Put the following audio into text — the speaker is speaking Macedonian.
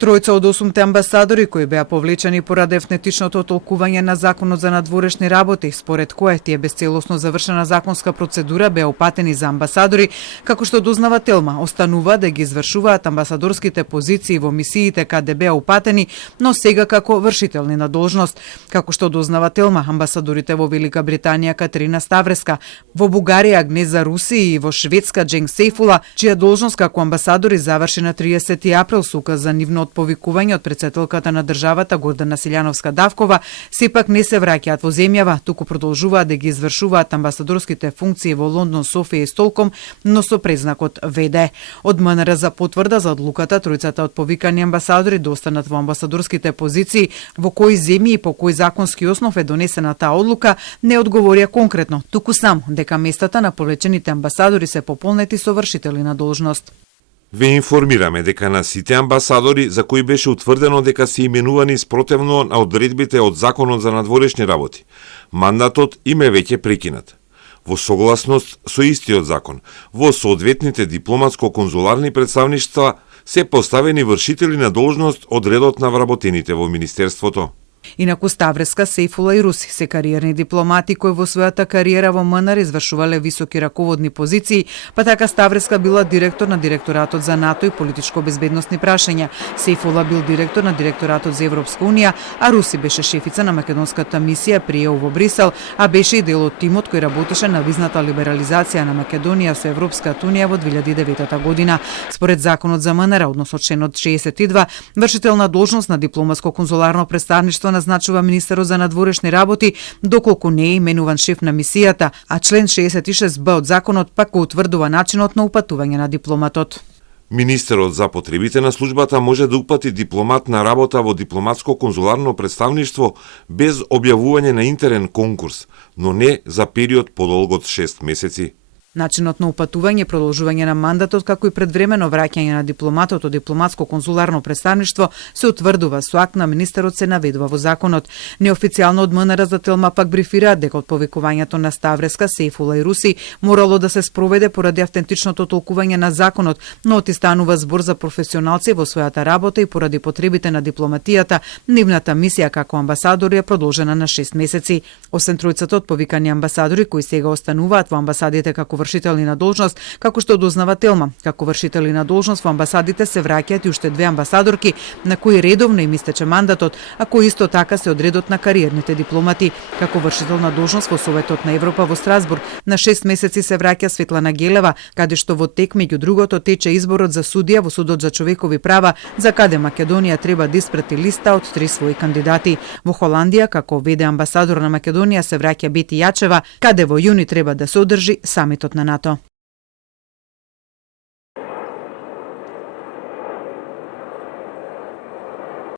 Тројца од 8 амбасадори кои беа повлечени поради евнетичното толкување на Законот за надворешни работи, според кое тие без целосно завршена законска процедура беа упатени за амбасадори, како што дознава Телма, останува да ги извршуваат амбасадорските позиции во мисиите каде беа упатени, но сега како вршителни на должност. Како што дознава Телма, амбасадорите во Велика Британија Катерина Ставреска, во Бугарија Агнеза Руси и во Шведска Дженг Сейфула, чија должност како амбасадори заврши на 30 април со указ за нивно повикување од претседателката на државата Гордана Силјановска Давкова, сепак не се враќаат во земјава, туку продолжуваат да ги извршуваат амбасадорските функции во Лондон, Софија и Столком, но со презнакот ВД. Од МНР за потврда за одлуката тројцата од повикани амбасадори да останат во амбасадорските позиции, во кои земји и по кој законски основ е донесена таа одлука, не одговорија конкретно, туку само дека местата на повлечените амбасадори се пополнети со вршители на должност. Ве информираме дека на сите амбасадори за кои беше утврдено дека се именувани спротивно на одредбите од Законот за надворешни работи, мандатот им е веќе прекинат. Во согласност со истиот закон, во соодветните дипломатско-конзуларни представништва се поставени вршители на должност од редот на вработените во Министерството. Инаку Ставреска, Сейфула и Руси се кариерни дипломати кои во својата кариера во МНР извршувале високи раководни позиции, па така Ставреска била директор на Директоратот за НАТО и политичко-безбедносни прашања, Сейфула бил директор на Директоратот за Европска унија, а Руси беше шефица на македонската мисија при ЕУ во Брисел, а беше и дел од тимот кој работеше на визната либерализација на Македонија со Европската унија во 2009 година. Според законот за МНР, односно членот 62, вршител на должност на дипломатско-конзуларно представништво назначува министерот за надворешни работи доколку не е именуван шеф на мисијата, а член 66б од законот пак утврдува начинот на упатување на дипломатот. Министерот за потребите на службата може да упати дипломат на работа во дипломатско-конзуларно представништво без објавување на интерен конкурс, но не за период подолг од 6 месеци. Начинот на упатување, продолжување на мандатот, како и предвремено враќање на дипломатот од дипломатско-конзуларно представништво се утврдува со акт на министерот, се наведува во законот. Неофицијално од МНР за Телма пак брифираат дека од повикувањето на Ставреска, Сейфула и Руси морало да се спроведе поради автентичното толкување на законот, но отистанува збор за професионалци во својата работа и поради потребите на дипломатијата, нивната мисија како амбасадори е продолжена на 6 месеци. Освен тројцата од повикани амбасадори кои сега остануваат во амбасадите како вршителни на должност, како што дознава Телма. Како вршители на должност во амбасадите се враќаат и уште 2 амбасадорки на кои редовно им истече мандатот, а кои исто така се од редот на кариерните дипломати. Како вршител на должност во Советот на Европа во Страсбург на 6 месеци се враќа Светлана Гелева, каде што во тек меѓу другото тече изборот за судија во Судот за човекови права, за каде Македонија треба да испрати листа од 3 своји кандидати. Во Холандија, како ВД амбасадор на Македонија се враќа Бети Јачева, каде во јуни треба да се одржи самитот на НАТО.